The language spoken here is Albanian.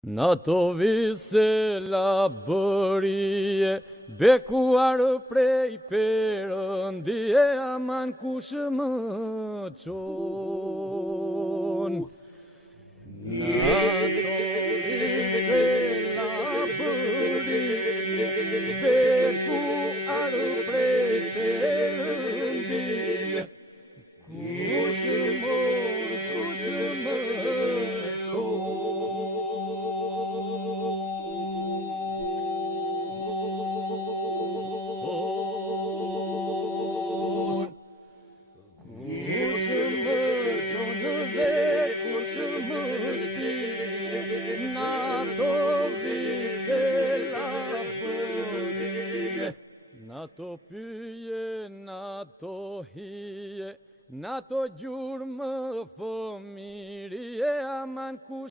Në to vise la bërie, bekuar prej Perëndie, aman kush më qon. Në to vise la bërie, bekuar prej Perëndie, kush më Na to pyje, na to hije, na to gjurmë fëmirie, aman kush